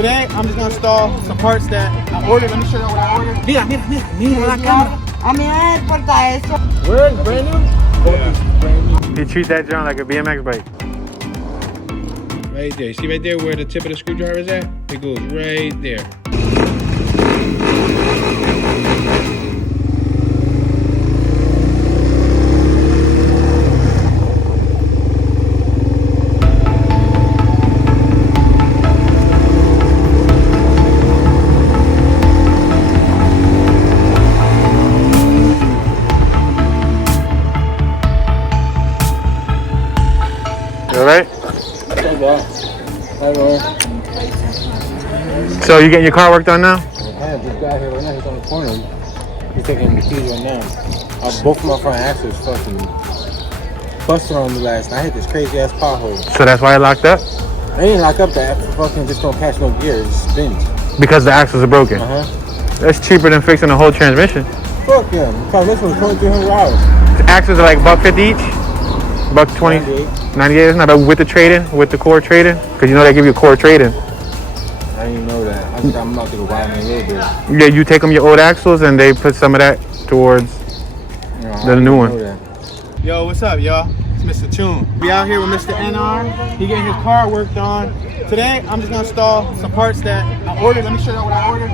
Today, I'm just gonna install some parts that I ordered. Let me show you what I ordered. Mira la cámara. A mí me importa eso. Where is brand new? Yeah. You treat that joint like a BMX bike. Right there. See right there where the tip of the screwdriver is at? It goes right there. You alright? So you getting your car work done now? Yeah, this guy here right now, he's on the corner. He's taking the keys right now. Both my front axles fucking busted on me last night. I hit this crazy ass pothole. So that's why it locked up? I ain't lock up that fucking just don't catch no gear. It just spins. Because the axles are broken? That's cheaper than fixing the whole transmission. Fuck yeah. Because this one's $2,300. The axles are like $150 each? $120? 98 isn't that? But with the trade-in, with the core trade-in? Because you know they give you a core trade-in. I didn't even know that. I think I'm about to go buy them a little bit. Yeah, you take them your old axles and they put some of that towards the new one. Yo, what's up, y'all? It's Mr. Toon. We out here with Mr. ENAR. He getting his car worked on. Today, I'm just gonna install some parts that I ordered. Let me show you what I ordered.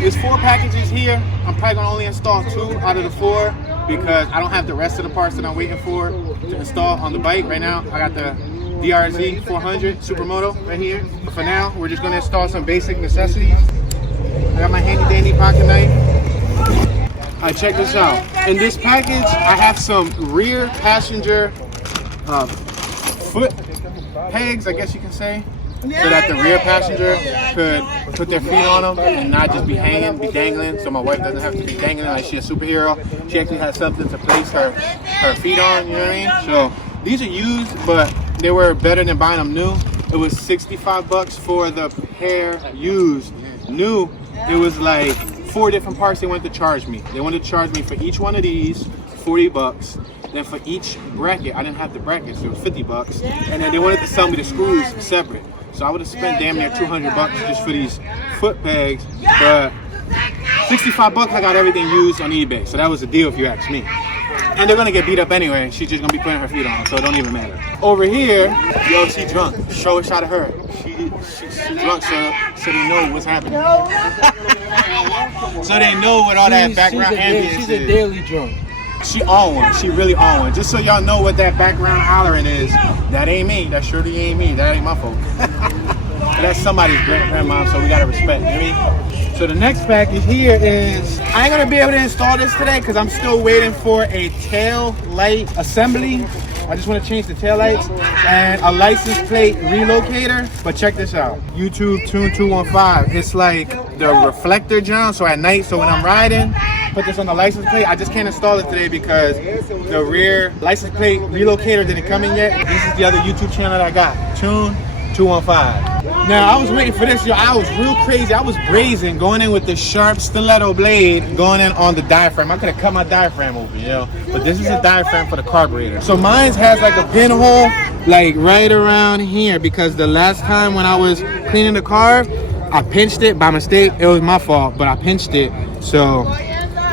There's 4 packages here. I'm probably gonna only install 2 out of the 4 because I don't have the rest of the parts that I'm waiting for to install on the bike. Right now, I got the DRZ400 Supermoto right here. But for now, we're just gonna install some basic necessities. I got my handy dandy pocket knife. Alright, check this out. In this package, I have some rear passenger foot pegs, I guess you can say, so that the rear passenger could put their feet on them and not just be hanging, be dangling, so my wife doesn't have to be dangling like she's a superhero. She actually has something to place her feet on, you know what I mean? So these are used, but they were better than buying them new. It was $65 for the pair used. New, it was like 4 different parts they wanted to charge me. They wanted to charge me for each one of these, $40. Then for each bracket, I didn't have the brackets, so it was $50. And then they wanted to sell me the screws separate. So I would have spent damn near $200 just for these foot pegs. But $65, I got everything used on eBay. So that was a deal if you ask me. And they're gonna get beat up anyway. She's just gonna be putting her feet on, so it don't even matter. Over here, yo, she drunk. Show a shot of her. She's drunk, so they know what's happening. So they know what all that background ambience is. She's a daily drunk. She on one. She really on one. Just so y'all know what that background hollering is. That ain't me. That surely ain't me. That ain't my fault. That's somebody's grandma, so we gotta respect. You know what I mean? So the next package here is, I ain't gonna be able to install this today because I'm still waiting for a tail light assembly. I just want to change the tail lights and a license plate relocator. But check this out. YouTube Toon 215. It's like the reflector John. So at night, so when I'm riding, put this on the license plate. I just can't install it today because the rear license plate relocator didn't come in yet. This is the other YouTube channel that I got, Toon 215. Now I was waiting for this, yo. I was real crazy. I was brazen going in with the sharp stiletto blade going in on the diaphragm. I could have cut my diaphragm open, yo. But this is a diaphragm for the carburetor. So mine has like a pinhole like right around here because the last time when I was cleaning the car, I pinched it by mistake. It was my fault, but I pinched it. So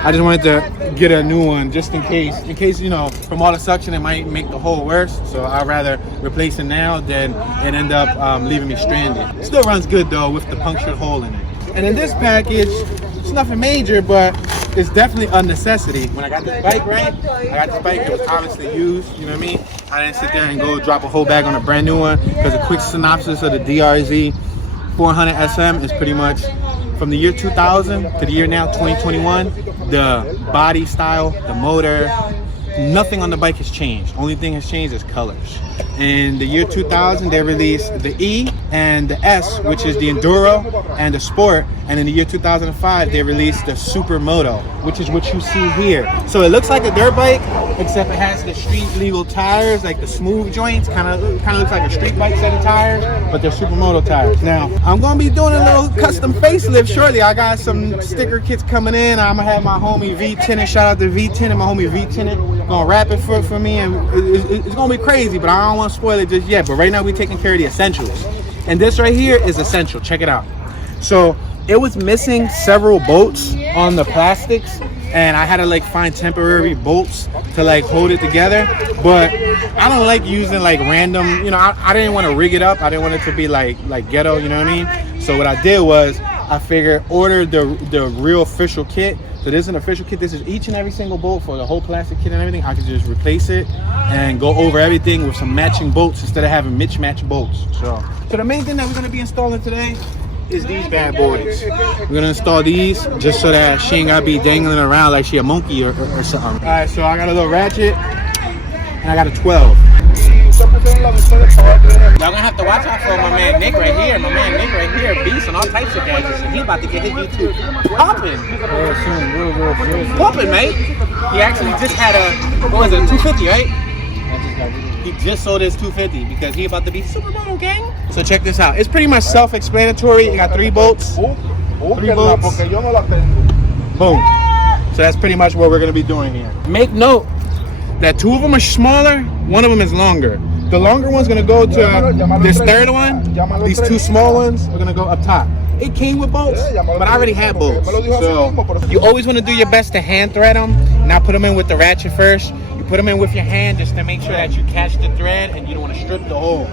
I just wanted to get a new one just in case, you know, from all the suction it might make the hole worse. So I'd rather replace it now than it end up leaving me stranded. It still runs good though with the punctured hole in it. And in this package, it's nothing major, but it's definitely a necessity. When I got this bike, right? It was obviously used, you know what I mean? I didn't sit there and go drop a whole bag on a brand new one because a quick synopsis of the DRZ400sm is pretty much from the year 2000 to the year now 2021, the body style, the motor, nothing on the bike has changed. Only thing has changed is colors. In the year 2000, they released the E and the S, which is the Enduro and the Sport. And in the year 2005, they released the Supermoto, which is what you see here. So it looks like a dirt bike, except it has the street legal tires, like the smooth joints. Kind of looks like a street bike set of tires, but they're Supermoto tires. Now, I'm gonna be doing a little custom facelift shortly. I got some sticker kits coming in. I'm gonna have my homie V10, shout out to V10 and my homie V10 gonna wrap it for me, and it's gonna be crazy, but I don't want to spoil it just yet. But right now we're taking care of the essentials. And this right here is essential. Check it out. So it was missing several bolts on the plastics, and I had to like find temporary bolts to like hold it together. But I don't like using like random, you know, I didn't want to rig it up. I didn't want it to be like ghetto, you know what I mean? So what I did was I figured order the real official kit. So this is an official kit. This is each and every single bolt for the whole plastic kit and everything. I could just replace it and go over everything with some matching bolts instead of having mismatched bolts. So the main thing that we're gonna be installing today is these bad boys. We're gonna install these just so that she ain't gotta be dangling around like she a monkey or something. All right, so I got a little ratchet and I got a 12. Y'all gonna have to watch out for my man Nick right here. My man Nick right here, beast on all types of gadgets, and he about to get his YouTube popping. Popping, mate. He actually just had a, what was it, a 250, right? He just sold his 250 because he about to be Supermoto, gang. So check this out. It's pretty much self-explanatory. You got 3 bolts. 3 bolts. Boom. So that's pretty much what we're gonna be doing here. Make note that 2 of them are smaller, 1 of them is longer. The longer one's gonna go to this third one. These 2 small ones are gonna go up top. It came with bolts, but I already had bolts. So you always wanna do your best to hand thread them, not put them in with the ratchet first. You put them in with your hand just to make sure that you catch the thread and you don't wanna strip the hole.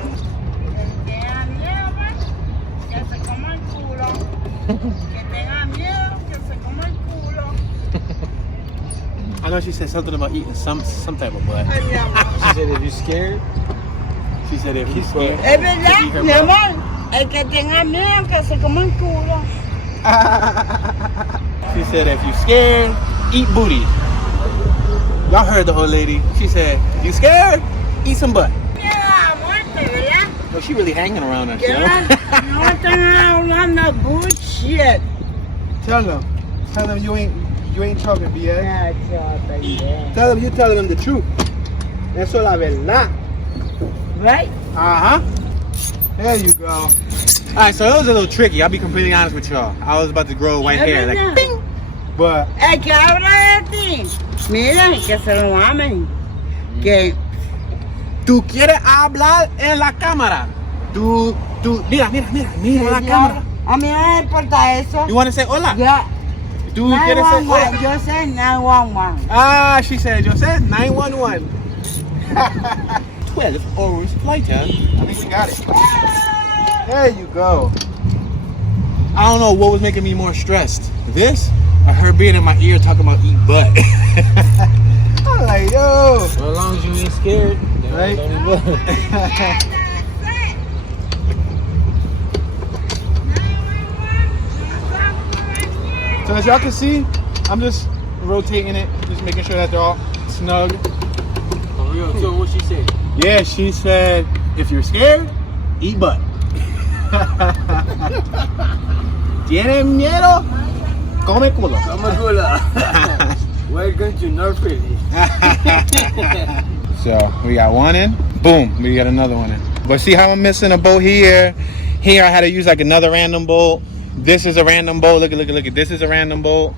I know she said something about eating some type of butt. She said if you're scared. She said if you're scared. Es verdad, mi amor. El que tenga miedo que se coma el culo. She said if you're scared, eat booty. Y'all heard the old lady. She said, if you scared, eat some butt. Well, she really hanging around us. No están hablando bullshit. Tell them you ain't talking BS. Yeah. Tell them you're telling them the truth. Eso es la verdad. Right? There you go. All right, so it was a little tricky. I'll be completely honest with y'all. I was about to grow white hair, like, bing. But El que habla de ti, mira, que se lo amen. Que tú quieres hablar en la cámara. Tú, mira la cámara. a mí no me importa eso. You want to say hola? Ya. Tú quieres say hola? Yo sé 911. Ah, she said, yo said 911. 12 hours flight time. I think you got it. There you go. I don't know what was making me more stressed. This or her being in my ear talking about eat butt. I'm like, yo. Well, as long as you ain't scared, then Right? don't eat butt. So as y'all can see, I'm just rotating it, just making sure that they're all snug. For real, so what she said? Yeah, she said, if you're scared, eat butt. ¿Tienes miedo? Come culo. Welcome to North Philly. So we got one in, boom, we got another one in. But see how I'm missing a bolt here? Here I had to use like another random bolt. This is a random bolt. Look at. This is a random bolt.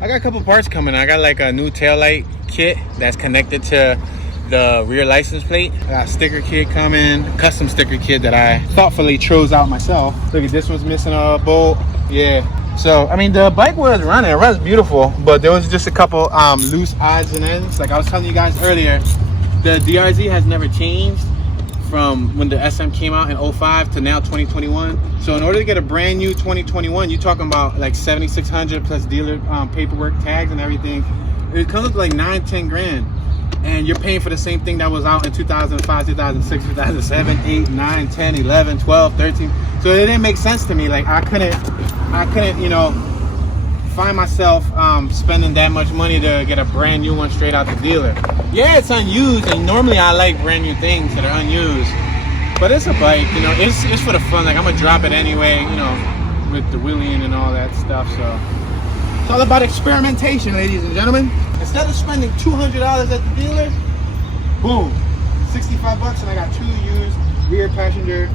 I got a couple parts coming. I got like a new taillight kit that's connected to the rear license plate. I got a sticker kit coming, custom sticker kit that I thoughtfully chose out myself. Look at this one's missing a bolt. Yeah. So I mean the bike was running. It runs beautiful, but there was just a couple loose odds and ends. Like I was telling you guys earlier, the DRZ has never changed from when the SM came out in 05 to now 2021. So in order to get a brand new 2021, you're talking about like 7,600 plus dealer paperwork, tags and everything. It comes up to like 9-10 grand. And you're paying for the same thing that was out in 2005, 2006, 2007, 8, 9, 10, 11, 12, 13. So it didn't make sense to me. Like I couldn't, you know, find myself spending that much money to get a brand new one straight out the dealer. Yeah, it's unused, and normally I like brand new things that are unused. But it's a bike, you know, it's for the fun. Like I'm gonna drop it anyway, you know, with the wheeling and all that stuff. So it's all about experimentation, ladies and gentlemen. Instead of spending $200 at the dealer, boom, 65 bucks, and I got 2 used rear passenger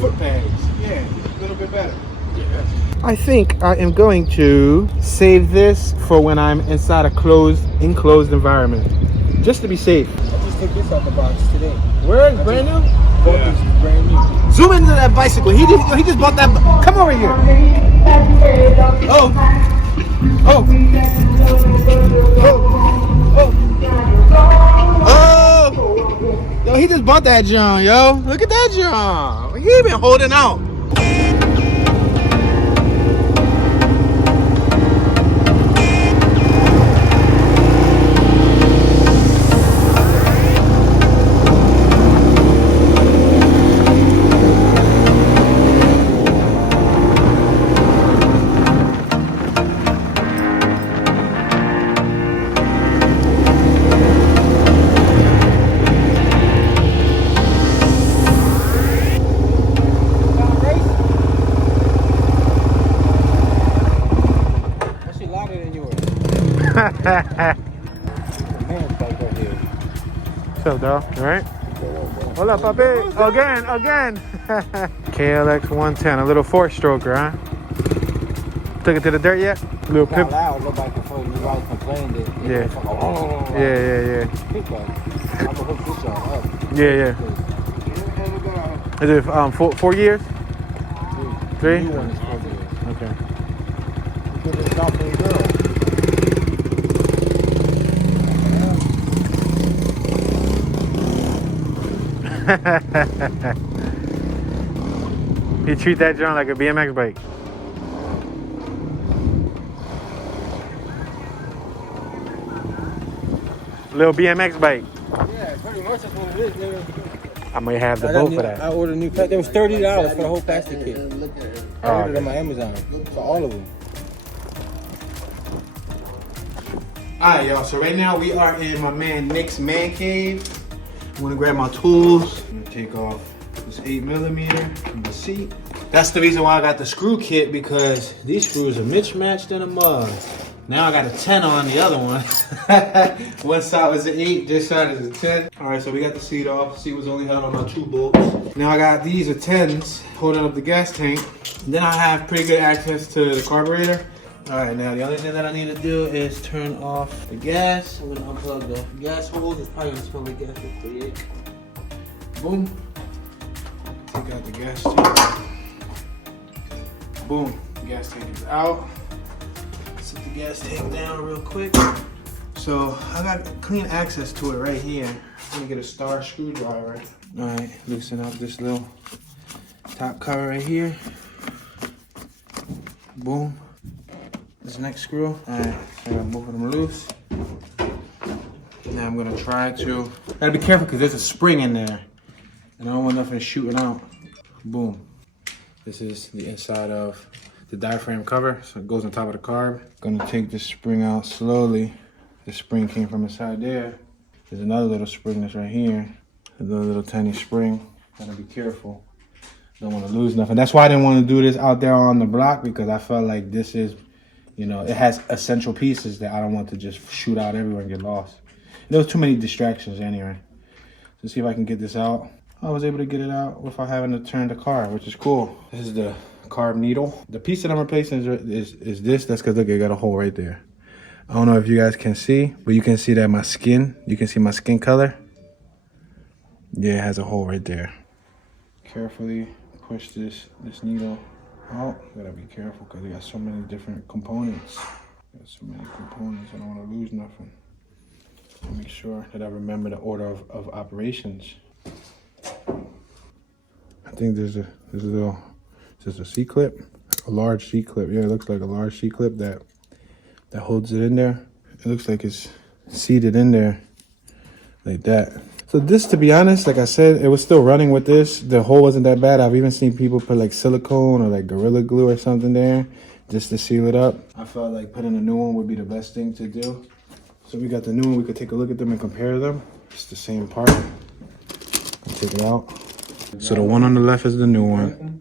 foot pegs. Yeah, a little bit better. Yeah. I think I am going to save this for when I'm inside a enclosed environment, just to be safe. I just took this out the box today. Where? Brand new? Bought this brand new. Zoom into that bicycle. He just bought that. Come over here. Oh. Oh. Oh. Oh. Yo, he just bought that John, yo. Look at that John. He been holding out. What's up, dog? You alright? Hola, papi. Again. KLX 110, a little 4-stroker, huh? Took it to the dirt yet? Little pip. Loud, nobody complained that. Yeah. Yeah. Is it 4 years? 3? Okay. You treat that joint like a BMX bike. Little BMX bike. Yeah, pretty much that's what it is, man. I might have the boat for that. I ordered a new pack. It was $30 for the whole plastic kit. I ordered it on my Amazon for all of them. Alright, y'all. So right now we are in my man Nick's man cave. I'm gonna grab my tools. I'm gonna take off this 8mm from the seat. That's the reason why I got the screw kit, because these screws are mismatched in a mug. Now I got a 10 on the other one. One side was an 8, this side is a 10. Alright, so we got the seat off. The seat was only held on my 2 bolts. Now I got these are 10s holding up the gas tank. And then I have pretty good access to the carburetor. Alright, now the only thing that I need to do is turn off the gas. I'm gonna unplug the gas hose. It's probably gonna smell like gas for 38. Boom. Take out the gas tank. Boom. The gas tank is out. Set the gas tank down real quick. So I got clean access to it right here. I'm gonna get a star screwdriver. Alright, loosen up this little top cover right here. Boom. This next screw. Alright, I got both of them loose. Now I'm gonna try to. Gotta be careful because there's a spring in there. And I don't want nothing shooting out. Boom. This is the inside of the diaphragm cover, so it goes on top of the carb. Gonna take this spring out slowly. This spring came from inside there. There's another little spring that's right here. Another little tiny spring. Gotta be careful. Don't want to lose nothing. That's why I didn't want to do this out there on the block, because I felt like this is, you know, it has essential pieces that I don't want to just shoot out everywhere and get lost. There was too many distractions anyway. So see if I can get this out. I was able to get it out without having to turn the car, which is cool. This is the carb needle. The piece that I'm replacing is this. That's because look, I got a hole right there. I don't know if you guys can see, but you can see that my skin, you can see my skin color. Yeah, it has a hole right there. Carefully push this needle out. Gotta be careful because they got so many different components. Got so many components, I don't want to lose nothing. Make sure that I remember the order of operations. I think there's a little, is this a C-clip? A large C-clip. Yeah, it looks like a large C-clip that holds it in there. It looks like it's seated in there like that. So this, to be honest, like I said, it was still running with this. The hole wasn't that bad. I've even seen people put like silicone or like Gorilla Glue or something there just to seal it up. I felt like putting a new one would be the best thing to do. So we got the new one. We could take a look at them and compare them. It's the same part. Take it out. So the one on the left is the new one.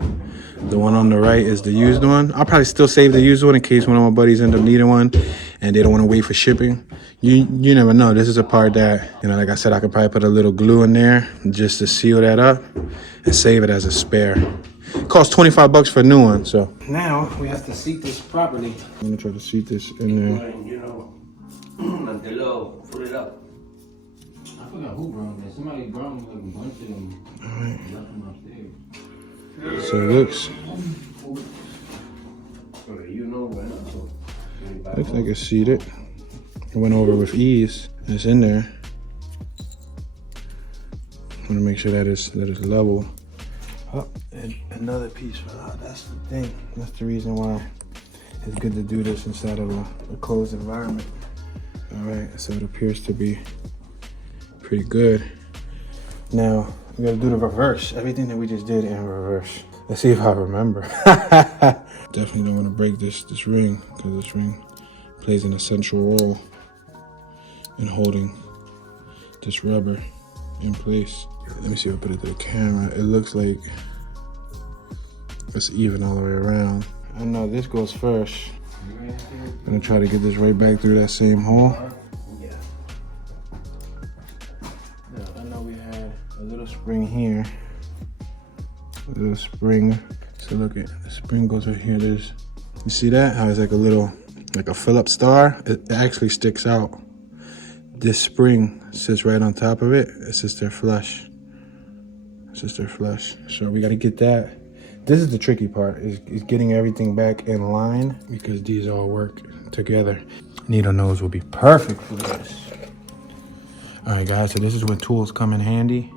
The one on the right is the used one. I'll probably still save the used one in case one of my buddies end up needing one and they don't want to wait for shipping. You never know. This is a part that, you know, like I said, I could probably put a little glue in there just to seal that up and save it as a spare. It costs 25 bucks for a new one. So now we have to seat this properly. I'm gonna try to seat this in there. You know, until put it up. forgot who brought them. Somebody brought them like a bunch of them. Alright. Left them upstairs. So it looks You know looks like it's seated. It went over with ease. It's in there. I want to make sure that it's level. Oh, and another piece fell out. That's the thing. That's the reason why it's good to do this inside of a closed environment. All right, so it appears to be pretty good. Now we gotta do the reverse. Everything that we just did in reverse. Let's see if I remember. Definitely don't want to break this ring, because this ring plays an essential role in holding this rubber in place. Let me see if I put it to the camera. It looks like it's even all the way around. I know this goes first. I'm gonna try to get this right back through that same hole. Yeah. Now, I know we had a little spring here. A little spring. So look at the spring goes right here. You see that? How it's like a Phillips star? It actually sticks out. This spring sits right on top of it. It's just their flush. It's just their flush. So we gotta get that. This is the tricky part, is getting everything back in line, because these all work together. Needle nose will be perfect for this. All right, guys, so this is when tools come in handy.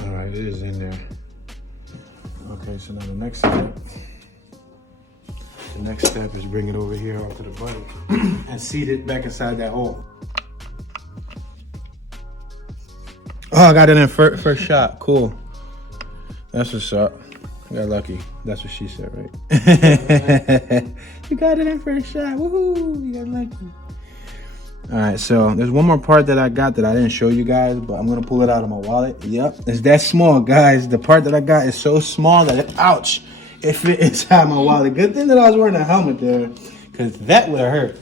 All right, it is in there. Okay, so now the next step is bring it over here onto the body and seat it back inside that hole. Oh, I got it in first shot. Cool. That's what's up. I got lucky. That's what she said, right? You got it in first shot. Woohoo! You got lucky. All right, so there's one more part that I got that I didn't show you guys, but I'm gonna pull it out of my wallet. Yep, it's that small, guys. The part that I got is so small that ouch, it fit inside my wallet. Good thing that I was wearing a helmet there, because that would have hurt.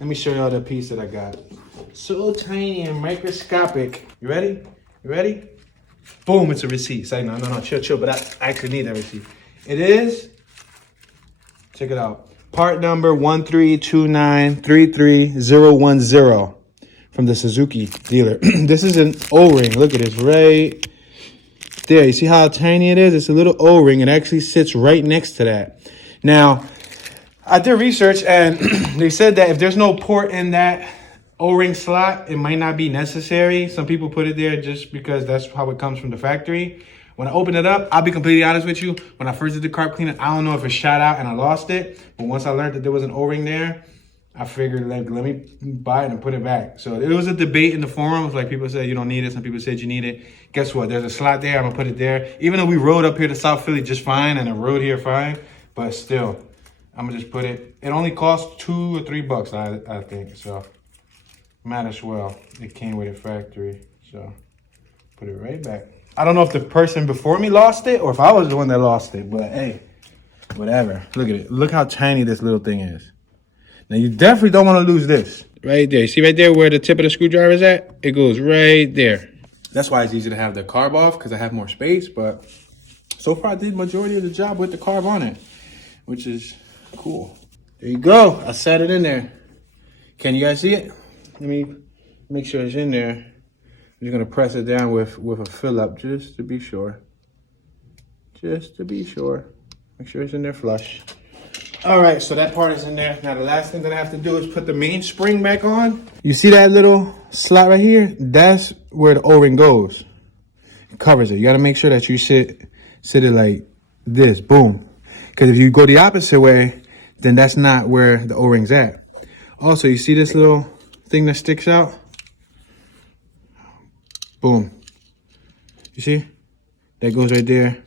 Let me show y'all the piece that I got. So tiny and microscopic. You ready? You ready? Boom, it's a receipt. Say no, chill, but I actually need that receipt. It is, check it out. Part number 132933010 from the Suzuki dealer. This is an O-ring. Look at this right there. You see how tiny it is? It's a little O-ring. It actually sits right next to that. Now, I did research and they said that if there's no port in that O-ring slot, it might not be necessary. Some people put it there just because that's how it comes from the factory. When I open it up, I'll be completely honest with you. When I first did the carb cleaning, I don't know if it shot out and I lost it. But once I learned that there was an O-ring there, I figured, like, let me buy it and put it back. So it was a debate in the forums. Like, people said you don't need it. Some people said you need it. Guess what? There's a slot there. I'm going to put it there. Even though we rode up here to South Philly just fine and I rode here fine. But still, I'm going to just put it. It only cost $2 or $3, I think. So might as well. It came with it factory. So put it right back. I don't know if the person before me lost it or if I was the one that lost it, but hey, whatever. Look at it. Look how tiny this little thing is. Now, you definitely don't want to lose this. Right there. You see right there where the tip of the screwdriver is at? It goes right there. That's why it's easy to have the carb off, because I have more space. But so far, I did the majority of the job with the carb on it, which is cool. There you go. I set it in there. Can you guys see it? Let me make sure it's in there. I'm just going to press it down with a fill up just to be sure. Just to be sure. Make sure it's in there flush. All right, so that part is in there. Now the last thing that I have to do is put the main spring back on. You see that little slot right here? That's where the O-ring goes. It covers it. You got to make sure that you sit it like this. Boom. Because if you go the opposite way, then that's not where the O-ring's at. Also, you see this little thing that sticks out? Boom. You see? That goes right there.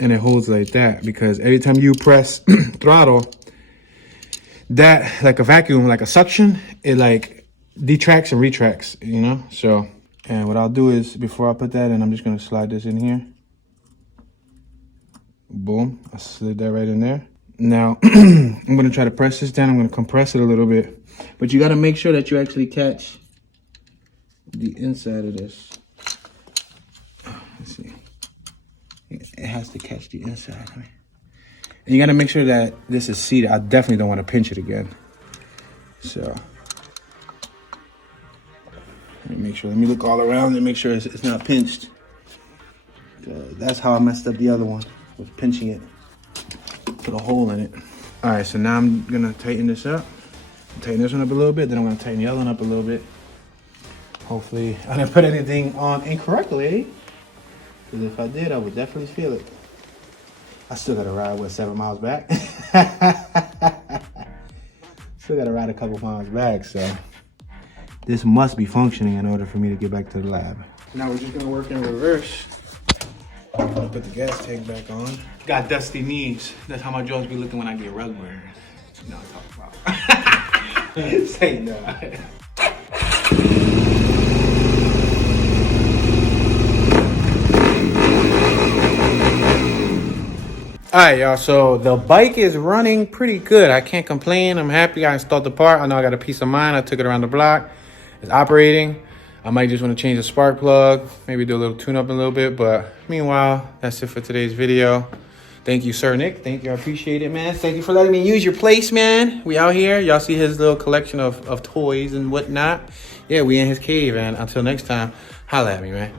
And it holds like that, because every time you press throttle, that, like a vacuum, like a suction, it like detracts and retracts, you know? So, and what I'll do is, before I put that in, I'm just gonna slide this in here. Boom, I slid that right in there. Now, I'm gonna try to press this down. I'm gonna compress it a little bit. But you gotta make sure that you actually catch the inside of this. Let's see. It has to catch the inside. And you gotta make sure that this is seated. I definitely don't want to pinch it again. So let me make sure, let me look all around and make sure it's not pinched. That's how I messed up the other one, was pinching it. Put a hole in it. All right, so now I'm gonna tighten this up. Tighten this one up a little bit, then I'm gonna tighten the other one up a little bit. Hopefully I didn't put anything on incorrectly, because if I did, I would definitely feel it. I still gotta ride, what, 7 miles back? Still gotta ride a couple miles back, so this must be functioning in order for me to get back to the lab. Now we're just gonna work in reverse. I'm gonna put the gas tank back on. Got dusty knees. That's how my jaws be looking when I get rug burns. You know what I'm talking about. Say no. All right, y'all, so the bike is running pretty good. I can't complain. I'm happy I installed the part. I know I got a peace of mind. I took it around the block. It's operating. I might just want to change the spark plug, maybe do a little tune up a little bit. But meanwhile, that's it for today's video. Thank you, Sir Nick. Thank you. I appreciate it, man. Thank you for letting me use your place, man. We out here. Y'all see his little collection of toys and whatnot. Yeah, we in his cave. And until next time, holla at me, man.